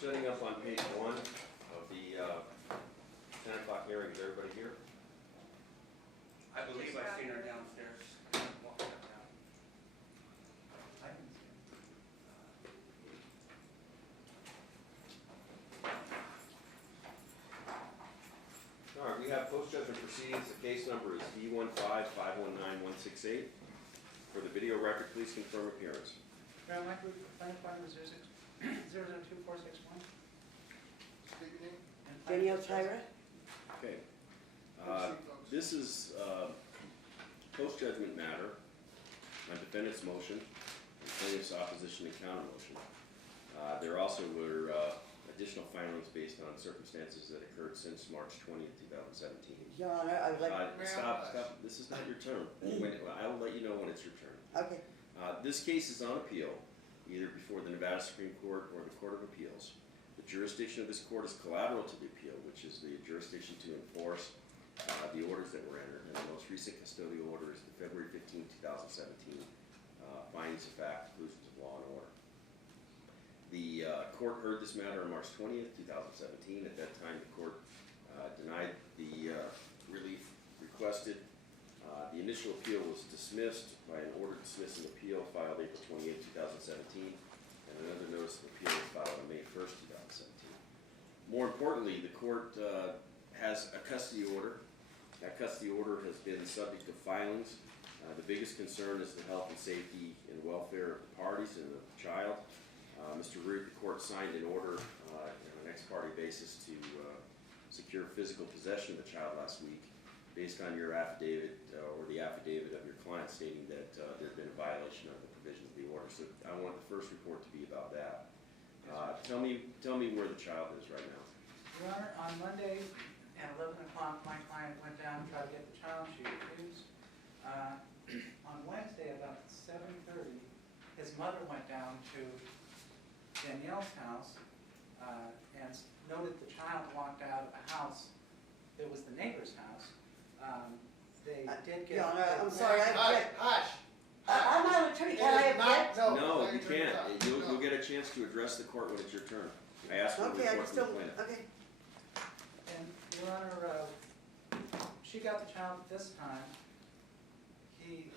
setting up on page 1 of the 10 o'clock hearing. Is everybody here? I believe I've seen her downstairs. Walking up down. I didn't see All right, we have post-judgment proceedings. The case number is B15519-168. For the video record, please confirm appearance. Brown Mike, plaintiff number 002461. State your name. Danielle Tyra. Okay. This is post-judgment matter on defendant's motion and plaintiff's opposition and counter motion. There also were additional filings based on circumstances that occurred since March 20th, 2017. Your Honor, I would like... Stop. This is not your turn. I will let you know when it's your turn. Okay. This case is on appeal, either before the Nevada Supreme Court or the Court of Appeals. The jurisdiction of this court is collateral to the appeal, which is the jurisdiction to enforce the orders that were entered. And the most recent custodial order is the February 15, 2017 findings of fact, conclusions of law and order. The court heard this matter on March 20th, 2017. At that time, the court denied the relief requested. The initial appeal was dismissed by an order dismissing appeal filed April 28, 2017, and another notice of appeal was filed on May 1st, 2017. More importantly, the court has a custody order. That custody order has been subject to filings. The biggest concern is the health and safety and welfare of the parties and of the child. Mr. Root, the court signed an order on an ex parte basis to secure physical possession of the child last week, based on your affidavit or the affidavit of your client stating that there had been a violation of the provisions of the order. So I want the first report to be about that. Tell me where the child is right now. Your Honor, on Monday at 11 o'clock, my client went down and tried to get the child. She refused. On Wednesday, about 7:30, his mother went down to Danielle's house and noted the child walked out of a house. It was the neighbor's house. They did get... Your Honor, I'm sorry, Hush! I'm not an attorney, can I object? No, you can't. You'll get a chance to address the court when it's your turn. I asked for a Okay, I report can from the still, plaintiff. okay. And, Your Honor, she got the child this time. He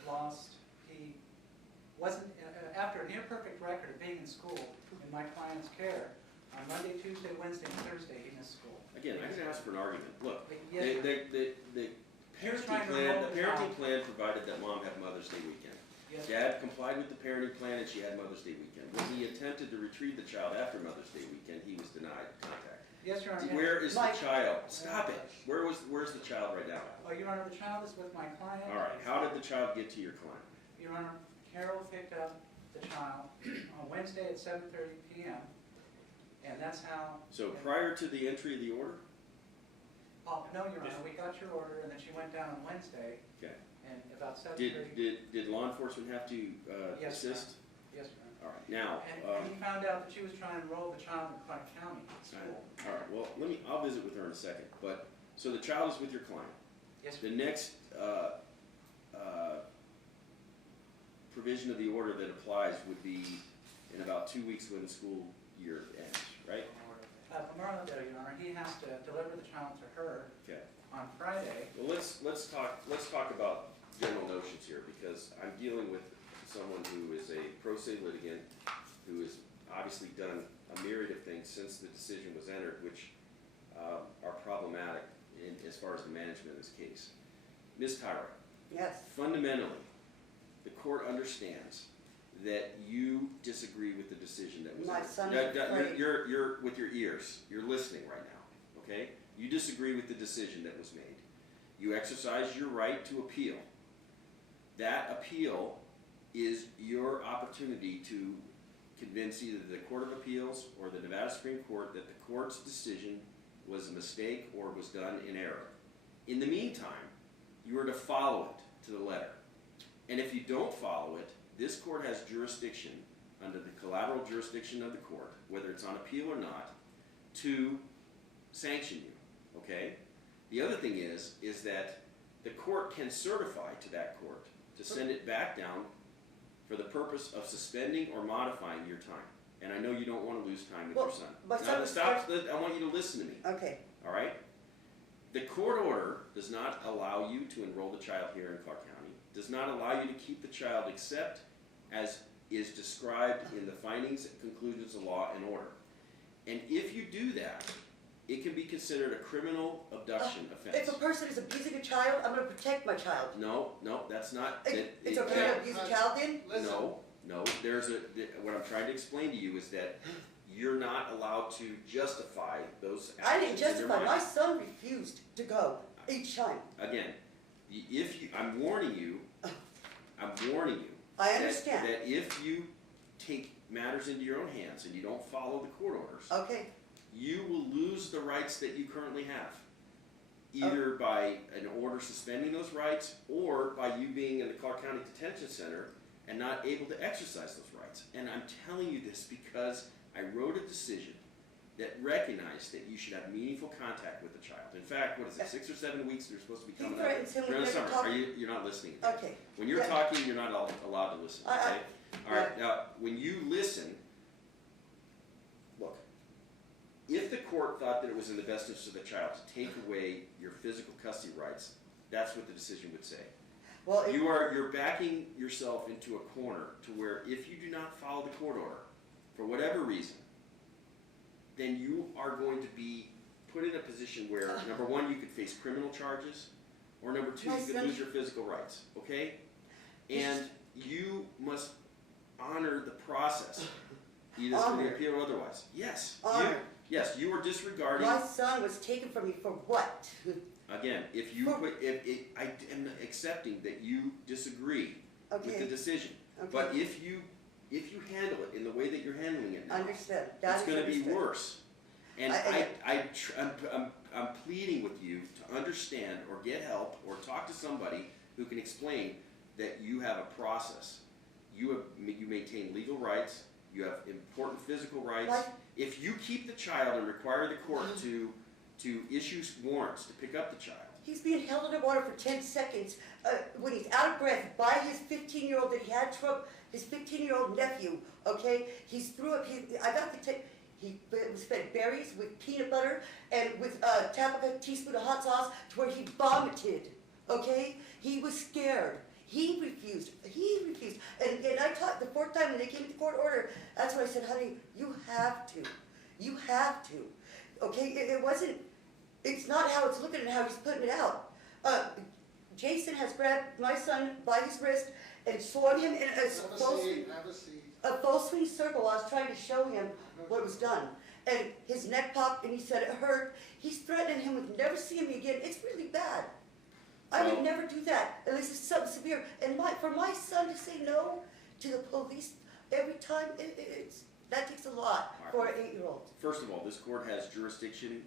wasn't, after a near perfect record of being in school in my client's care, on Monday, Tuesday, Wednesday, and Thursday, he missed school. Again, I can ask for an argument. Look, Yes, the parenting plan provided that mom had Mother's Day weekend. Yes, Dad complied with the parenting plan and she had Mother's Day weekend. When he attempted to retrieve the child after Mother's Day weekend, he was denied contact. Yes, Your Honor. Where is the Mike. child? Stop it. Where's the child right now? Oh, Your Honor, the child is with my client. All right, how did the child get to your client? Your Honor, Carol picked up the child on Wednesday at 7:30 p.m. And that's how... So prior to the entry of the order? Oh, no, Your Honor, we got your order, and then she went down on Wednesday, Okay. and about 7:30... Did law enforcement have to Yes, Your assist? Honor. Yes, Your Honor. All right, now... And he found out that she was trying to enroll the child in Clark County School. All right, well, I'll visit with her in a second. But, so the child is with your client. Yes, The Your next provision of the order that applies would be in about 2 weeks when the school year ends, right? Tomorrow, Your Honor, he has to deliver the child to her Okay. on Friday. Well, let's talk about general notions here, because I'm dealing with someone who is a pro se litigant who has obviously done a myriad of things since the decision was entered, which are problematic as far as the management of this case. Ms. Tyra, Yes. fundamentally, the court understands that you disagree with the decision that was My entered. son is afraid. You're with your ears. You're listening right now, okay? You disagree with the decision that was made. You exercise your right to appeal. That appeal is your opportunity to convince either the Court of Appeals or the Nevada Supreme Court that the court's decision was a mistake or was done in error. In the meantime, you are to follow it to the letter. And if you don't follow it, this court has jurisdiction, under the collateral jurisdiction of the court, whether it's on appeal or not, to sanction you, okay? The other thing is that the court can certify to that court to send it back down for the purpose of suspending or modifying your time. and I know you don't wanna lose time with Well, your son. my son Now, was stop, I want you to listen to me, Okay, alright? The court order does not allow you to enroll the child here in Clark County, does not allow you to keep the child except as is described in the findings and conclusions of law and order. And if you do that, it can be considered a criminal abduction offense. if a person is abusing a child, I'm gonna protect my child. No, that's not. It's okay to abuse a child then? Listen. No, what I'm trying to explain to you is that you're not allowed to justify those I didn't actions in your justify, mind. my son refused to go each time. Again, I'm warning you, I understand. that if you take matters into your own hands and you don't follow the court orders, Okay, you will lose the rights that you currently have. Either by an order suspending those rights, or by you being in the Clark County Detention Center and not able to exercise those rights. And I'm telling you this because I wrote a decision that recognized that you should have meaningful contact with the child. In fact, what is it, 6 or 7 weeks they're supposed to be He coming out threatens him during the with never summer. talking. You're not listening. okay. When you're Yeah. talking, you're not allowed to listen, okay? All right, now, when you listen, look, if the court thought that it was in the best interest of the child to take away your physical custody rights, that's what the decision would say. Well, You're backing yourself into a corner to where if you do not follow the court order, for whatever reason, then you are going to be put in a position where, number one, you could face criminal charges, or number two, My you could son- lose your physical rights, okay? And you must honor the process, either through Honor. the appeal or otherwise. Yes. Honor. Yes, you are disregarding. my son was taken from me for what? Again, if you For- put, I am accepting that you disagree with the Okay, decision, okay. but if you handle it in the way that you're handling it now, Understood. That it's is going to be understood. worse. And I'm pleading with you to understand or get help or talk to somebody who can explain that you have a process. You maintain legal rights. You have important physical rights. Right. If you keep the child and require the court to issue warrants to pick up the child, He's being held underwater for 10 seconds when he's out of breath by his 15-year-old that he had trouble, his 15-year-old nephew, okay? He's threw up, I got the tape. He was fed berries with peanut butter and with a teaspoon of hot sauce to where he vomited, okay? He was scared. He refused. And I taught the fourth time when they came to the court order, that's when I said, honey, you have to. You have to. Okay, it wasn't, it's not how it's looking and how he's putting it out. Jason has grabbed my son by his wrist and swung him in Have a seat, have a seat. a full swing circle. I was trying to show him what was done. And his neck popped and he said it hurt. He's threatening him with never seeing me again. It's really bad. I would Well- never do that unless it's something severe. And for my son to say no to the police every time, that takes a lot for an 8-year-old. first of all, this court has jurisdiction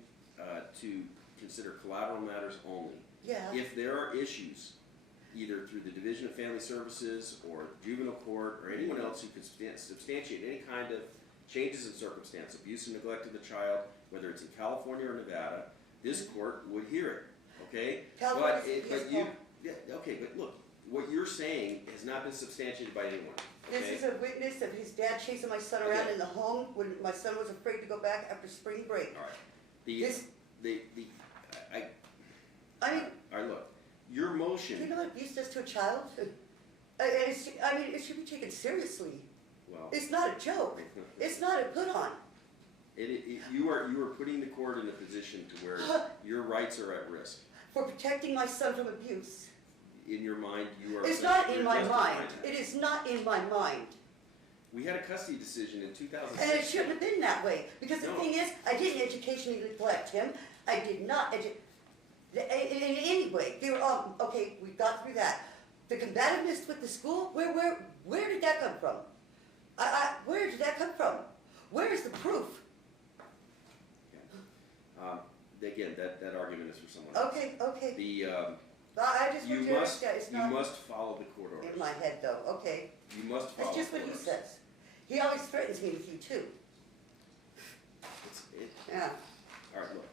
to consider collateral matters only. Yeah. If there are issues, either through the Division of Family Services or juvenile court or anyone else who can substantiate any kind of changes in circumstance, abuse and neglect of the child, whether it's in California or Nevada, this court would hear it, okay? California's Okay, but look, what you're saying has not been substantiated by anyone, This okay? is a witness of his dad chasing my son around Okay. in the home when my son was afraid to go back after spring break. All right. I mean, All right, look, your do you motion, know what abuse does to a child? It should be taken seriously. well, It's not a joke. It's not a put on. you are putting the court in a position to where your rights are at risk. For protecting my son from abuse. In your mind, you are. It's not in you're my justifying mind. that. It is not in my mind. We had a custody decision in 2006. And it shouldn't have been that way. Because the No. thing is, I didn't educationally neglect him. I did not in any way. They were all, okay, we got through that. The combativeness with the school, where did that come from? Where did that come from? Where is the proof? Again, that argument is for someone else. Okay. The I just want you you to must understand, it's you not must follow the court orders. in my head though, okay. You must follow. That's just the what he orders. says. He always threatens me with you too. Yeah. All right, look,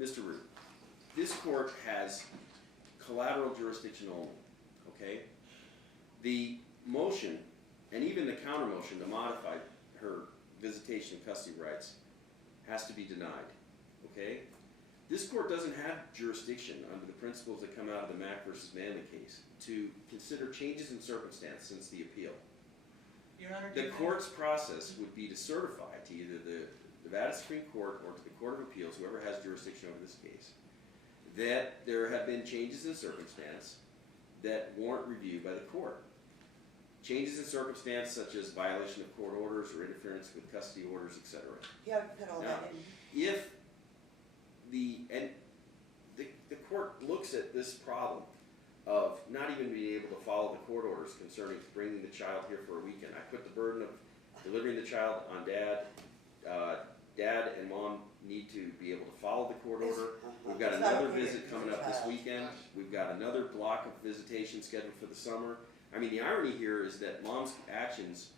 Mr. Root, this court has collateral jurisdiction only, okay? The motion, and even the counter motion to modify her visitation and custody rights has to be denied, okay? This court doesn't have jurisdiction under the principles that come out of the Mack versus Manley case to consider changes in circumstance since the appeal. Your Honor, The court's process would be to certify to either the Nevada Supreme Court or to the Court of Appeals, whoever has jurisdiction over this case, that there have been changes in circumstance that warrant review by the court. Changes in circumstance such as violation of court orders or interference with custody orders, etc. Yeah, I put all that in. If the court looks at this problem of not even being able to follow the court orders concerning bringing the child here for a weekend, I put the burden of delivering the child on dad. Dad and mom need to be able to follow the court order. We've got It's not another okay to visit do coming that. up this weekend. We've got another block of visitation scheduled for the summer. I mean, the irony here is that mom's actions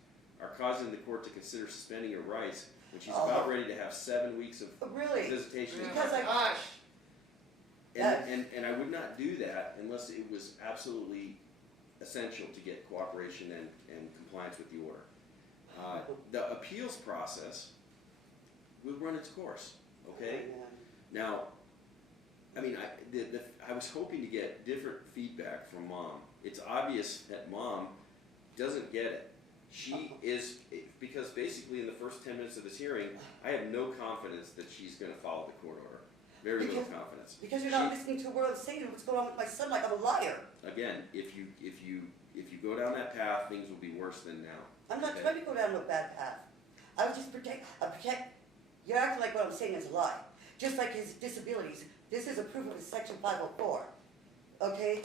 are causing the court to consider suspending her rights when she's about ready to have 7 weeks of Really? visitation. Because I- Gosh, And I would not do that unless it was absolutely essential to get cooperation and compliance with the order. The appeals process will run its course, okay? Now, I mean, I was hoping to get different feedback from mom. It's obvious that mom doesn't get it. She is, because basically in the first 10 minutes of this hearing, I have no confidence that she's gonna follow the court order. Very little confidence. Because you're not listening to what I'm saying and what's going on with my son, like I'm a liar. Again, if you go down that path, things will be worse than now. I'm not Okay? trying to go down a bad path. I would just protect, you're acting like what I'm saying is a lie. Just like his disabilities. This is a proof of his section 504. Okay?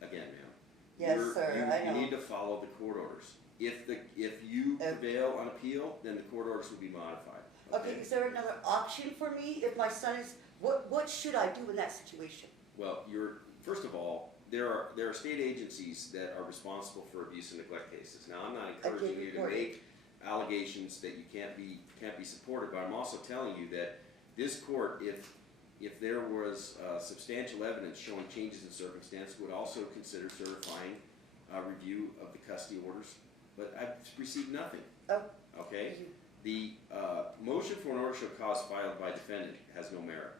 Again, ma'am. Yes, sir, I You know. need to follow the court orders. If you prevail on appeal, then the court orders will be modified. Okay, is there another option for me if my son is, what should I do in that situation? Well, first of all, there are state agencies that are responsible for abuse and neglect cases. Now, I'm not encouraging you to report it. make allegations that you can't be supported, but I'm also telling you that this court, if there was substantial evidence showing changes in circumstance, would also consider certifying a review of the custody orders. But I've received nothing. Oh. Okay? The motion for an order show cause filed by defendant has no merit.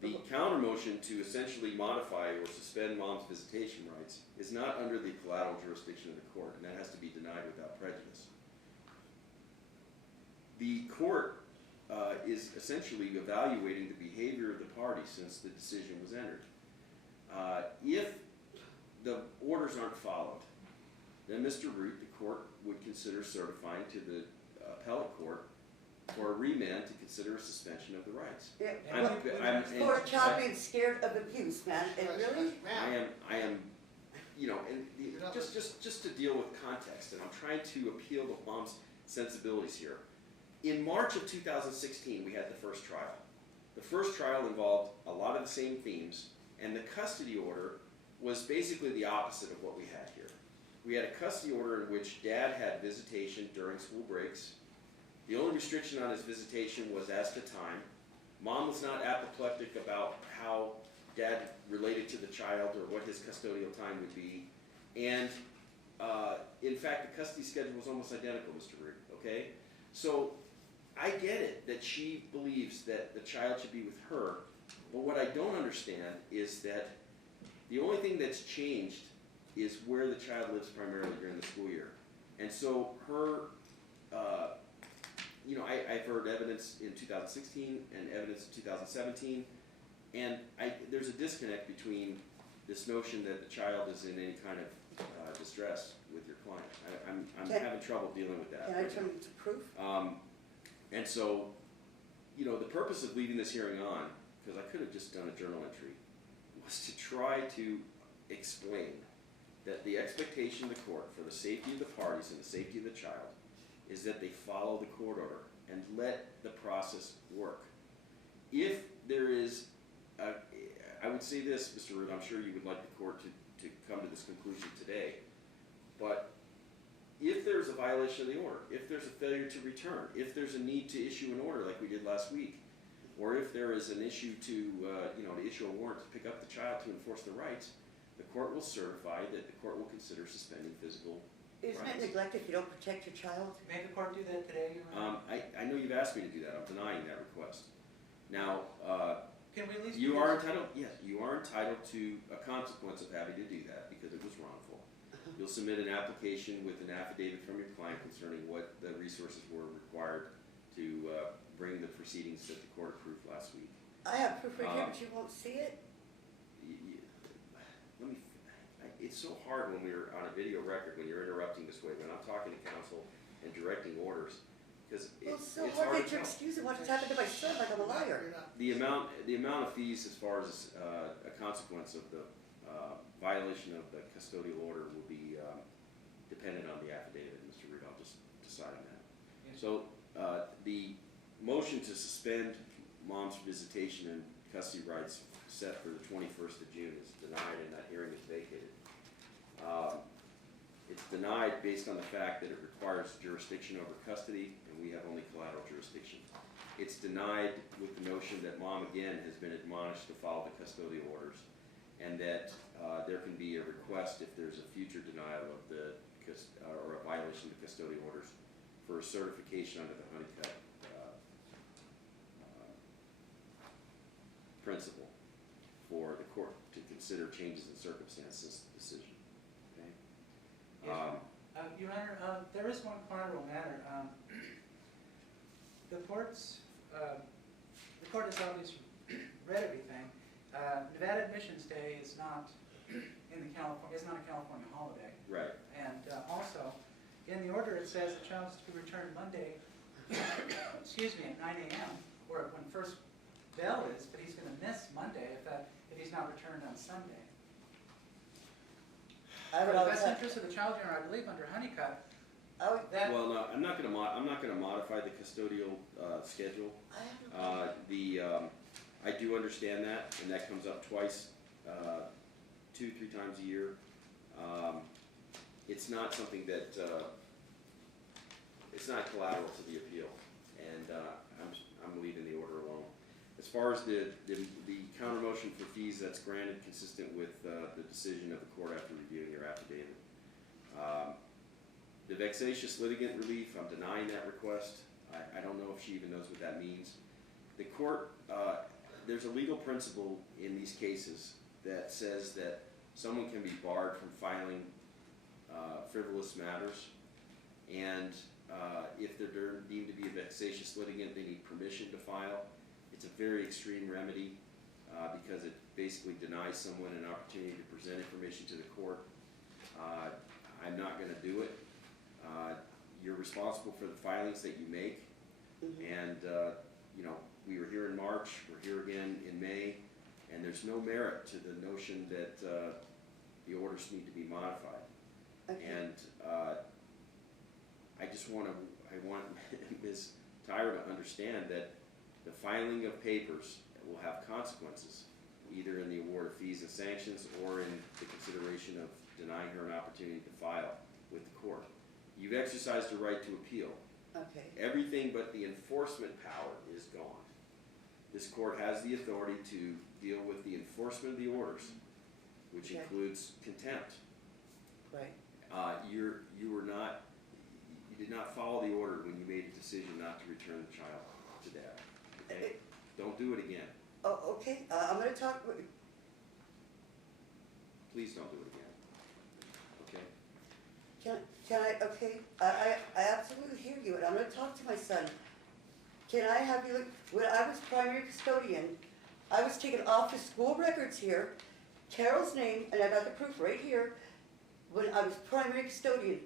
The counter motion to essentially modify or suspend mom's visitation rights is not under the collateral jurisdiction of the court, and that has to be denied without prejudice. The court is essentially evaluating the behavior of the party since the decision was entered. If the orders aren't followed, then Mr. Root, the court would consider certifying to the appellate court for a remand to consider a suspension of the rights. Yeah. For a child being scared of abuse, man, and really? I am, and just to deal with context, and I'm trying to appeal to mom's sensibilities here. In March of 2016, we had the first trial. The first trial involved a lot of the same themes, and the custody order was basically the opposite of what we had here. We had a custody order in which dad had visitation during school breaks. The only restriction on his visitation was as to time. Mom was not apoplectic about how dad related to the child or what his custodial time would be. And in fact, the custody schedule was almost identical, Mr. Root, okay? So I get it that she believes that the child should be with her, but what I don't understand is that the only thing that's changed is where the child lives primarily during the school year. And so her, I've heard evidence in 2016 and evidence in 2017, and there's a disconnect between this notion that the child is in any kind of distress with your client. I'm having trouble dealing with that. Can I turn it to proof? And so, the purpose of leaving this hearing on, because I could have just done a journal entry, was to try to explain that the expectation of the court for the safety of the parties and the safety of the child is that they follow the court order and let the process work. If there is, I would say this, Mr. Root, I'm sure you would like the court to come to this conclusion today, but if there's a violation of the order, if there's a failure to return, if there's a need to issue an order like we did last week, or if there is an issue to issue a warrant to pick up the child to enforce the rights, the court will certify that the court will consider suspending physical Isn't it rights. neglect if you don't protect your child? May the court do that today, Your Honor? I know you've asked me to do that, I'm denying that request. Now, Can we at least? you do are this? entitled, yes, you are entitled to a consequence of having to do that because it was wrongful. You'll submit an application with an affidavit from your client concerning what the resources were required to bring the proceedings that the court approved last week. I have proof right here, but you won't see it? Let me, it's so hard when we're on a video record, when you're interrupting this way, when I'm talking to counsel and directing orders, because Well, it's so it's hard hard that to you're tell. excusing what just happened to my son, like I'm a liar. The amount of fees as far as a consequence of the violation of the custodial order will be dependent on the affidavit, Mr. Reed, I'll just decide on that. Yes. So, the motion to suspend mom's visitation and custody rights set for the 21st of June is denied and that hearing is vacated. It's denied based on the fact that it requires jurisdiction over custody and we have only collateral jurisdiction. It's denied with the notion that mom again has been admonished to follow the custodial orders and that there can be a request if there's a future denial of the or a violation of the custodial orders for a certification under the Honeycutt principle for the court to consider changes in circumstances decision. Okay? Yes, Your Honor, there is one collateral matter. The court has obviously read everything. Nevada Admissions Day is not in the California, is not a California holiday. Right. And also, in the order it says the child is to be returned Monday, excuse me, at 9 a.m. or when first bell is, but he's going to miss Monday if he's not returned on Sunday. I For would the always best have, interest of the child, Your Honor, I believe under Honeycutt, I would, that, Well, no, I'm not gonna modify the custodial schedule. I have, I do understand that, and that comes up twice, 2-3 times a year. It's not something that, it's not collateral to the appeal, and I'm leaving the order alone. As far as the counter motion for fees, that's granted consistent with the decision of the court after reviewing your affidavit. The vexatious litigant relief, I'm denying that request. I don't know if she even knows what that means. The court, there's a legal principle in these cases that says that someone can be barred from filing frivolous matters, and if they're deemed to be a vexatious litigant, they need permission to file. It's a very extreme remedy because it basically denies someone an opportunity to present information to the court. I'm not going to do it. You're responsible for the filings that you make, and you know, we were here in March, we're here again in May, and there's no merit to the notion that the orders need to be modified. okay. And I want Ms. Tyra to understand that the filing of papers will have consequences, either in the award of fees and sanctions or in the consideration of denying her an opportunity to file with the court. You've exercised a right to appeal. Okay. Everything but the enforcement power is gone. This court has the authority to deal with the enforcement of the orders, which Okay. includes contempt. Right. You did not follow the order when you made a decision not to return the child to dad. Okay? Don't do it again. Oh, okay. I'm going to talk with, Please don't do it again. Okay? can I, okay, I absolutely hear you, and I'm going to talk to my son. Can I have you look, when I was primary custodian, I was taken off the school records here, Carol's name, and I got the proof right here, when I was primary custodian.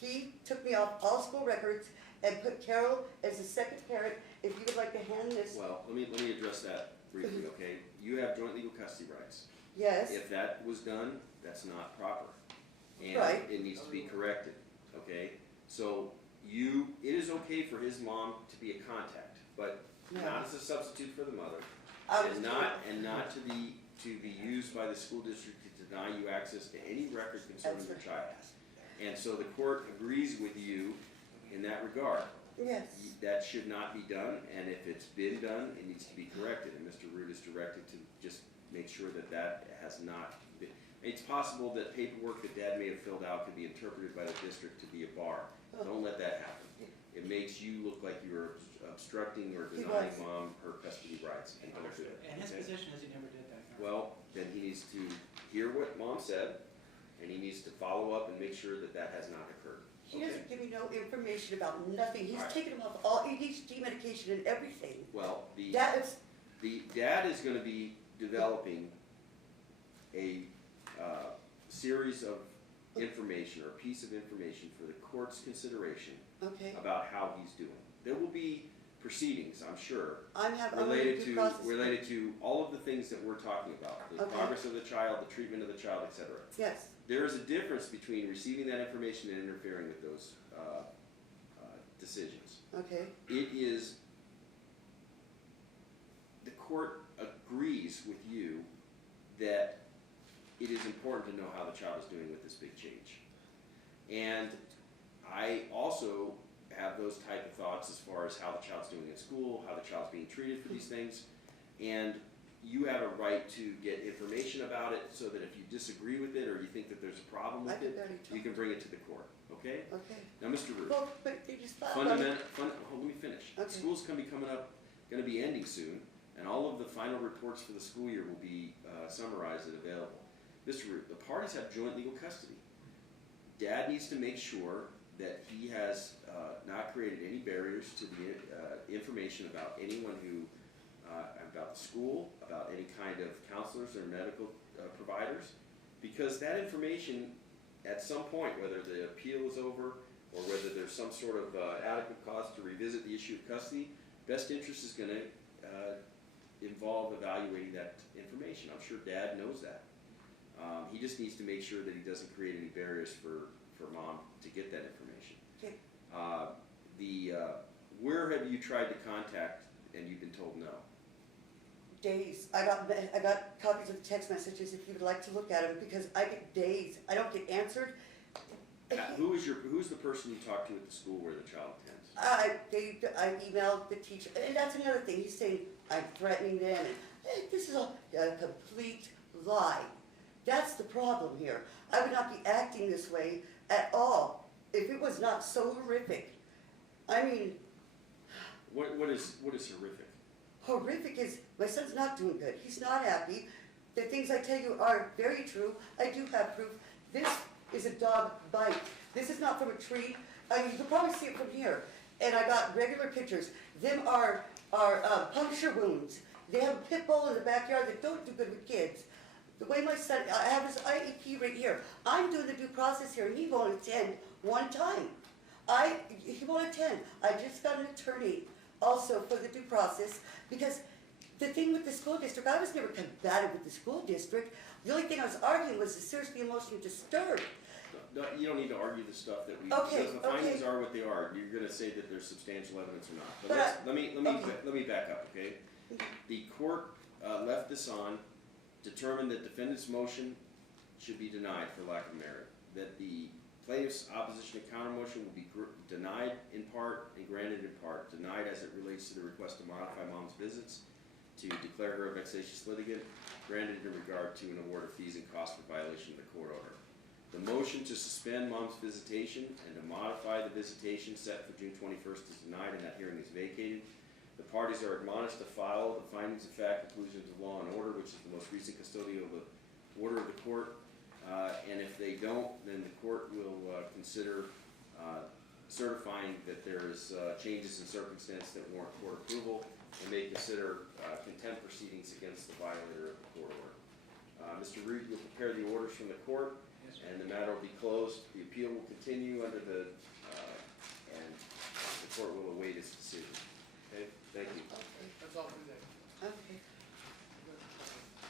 He took me off all school records and put Carol as the second parent. If you would like to hand this, Well, let me address that briefly, okay? You have joint legal custody rights. yes, If that was done, that's not proper. And Right. it needs to be corrected, okay? So it is okay for his mom to be a contact, but Yeah. not as a substitute for the mother. I was And not to be used by the school district to deny you access to any record concerning That's your what child. And so the court agrees with you in that regard. yes, That should not be done, and if it's been done, it needs to be corrected, and Mr. Root is directed to just make sure that that has not been. It's possible that paperwork that dad may have filled out could be interpreted by the district to be a bar. Oh. Don't let that happen. It makes you look like you're obstructing or He denying was. mom her custody rights, and don't do it. And his okay? position is he never did that. Well, then he needs to hear what mom said, and he needs to follow up and make sure that that has not occurred. He Okay? doesn't give me no information about nothing. He's Alright. taken him off all ADHD medication and everything. Well, That is, the dad is gonna be developing a, series of information or piece of information for the court's consideration okay. about how he's doing. There will be proceedings, I'm sure, I'm related due to, process. related to all of the things that we're talking about, the Okay. progress of the child, the treatment of the child, et cetera. Yes, There is a difference between receiving that information and interfering with those decisions. okay, It is, the court agrees with you that it is important to know how the child is doing with this big change. And I also have those type of thoughts as far as how the child's doing in school, how the child's being treated for these things. And you have a right to get information about it so that if you disagree with it or you think that there's a problem I with can it, barely you talk. can bring it to the court, okay? Okay. Now, Mr. Root, Well, but they just filed on it. let me finish. Okay. School's gonna be coming up, gonna be ending soon, and all of the final reports for the school year will be summarized and available. Mr. Root, the parties have joint legal custody. Dad needs to make sure that he has not created any barriers to the information about anyone who, about the school, about any kind of counselors or medical providers, because that information, at some point, whether the appeal is over or whether there's some sort of adequate cause to revisit the issue of custody, best interest is going to involve evaluating that information. I'm sure Dad knows that. He just needs to make sure that he doesn't create any barriers for mom to get that information. Okay. Where have you tried to contact and you've been told no? Days. I got copies of the text messages if you would like to look at them, because I get days. I don't get answered. Who's the person you talk to at the school where the child attends? I emailed the teacher, and that's another thing. He's saying I'm threatening them, and this is a complete lie. That's the problem here. I would not be acting this way at all if it was not so horrific. I mean, What is horrific? horrific is my son's not doing good. He's not happy. The things I tell you are very true. I do have proof. This is a dog bite. This is not from a tree. I mean, you can probably see it from here. And I got regular pictures. Them are puncture wounds. They have a pit bull in the backyard that don't do good with kids. The way my son, I have his IEP right here. I'm doing the due process here, and he won't attend one time. He won't attend. I just got an attorney also for the due process, because the thing with the school district, I was never combative with the school district. The only thing I was arguing was seriously emotionally disturbed. No, you don't need to argue the stuff that we, Okay, because the findings okay. are what they are. You're gonna say that there's substantial evidence or not. But But let me okay. back up, okay? The court left this on, determined that defendant's motion should be denied for lack of merit, that the plaintiff's opposition to counter motion will be denied in part and granted in part, denied as it relates to the request to modify mom's visits, to declare her a vexatious litigant, granted in regard to an award of fees and costs for violation of the court order. The motion to suspend mom's visitation and to modify the visitation set for June 21st is denied, and that hearing is vacated. The parties are admonished to follow the findings of fact, conclusions of law and order, which is the most recent custodial order of the court. And if they don't, then the court will consider certifying that there's changes in circumstance that warrant court approval, and may consider contempt proceedings against the violator of the court order. Mr. Reed will prepare the orders from the court, Yes, sir. and the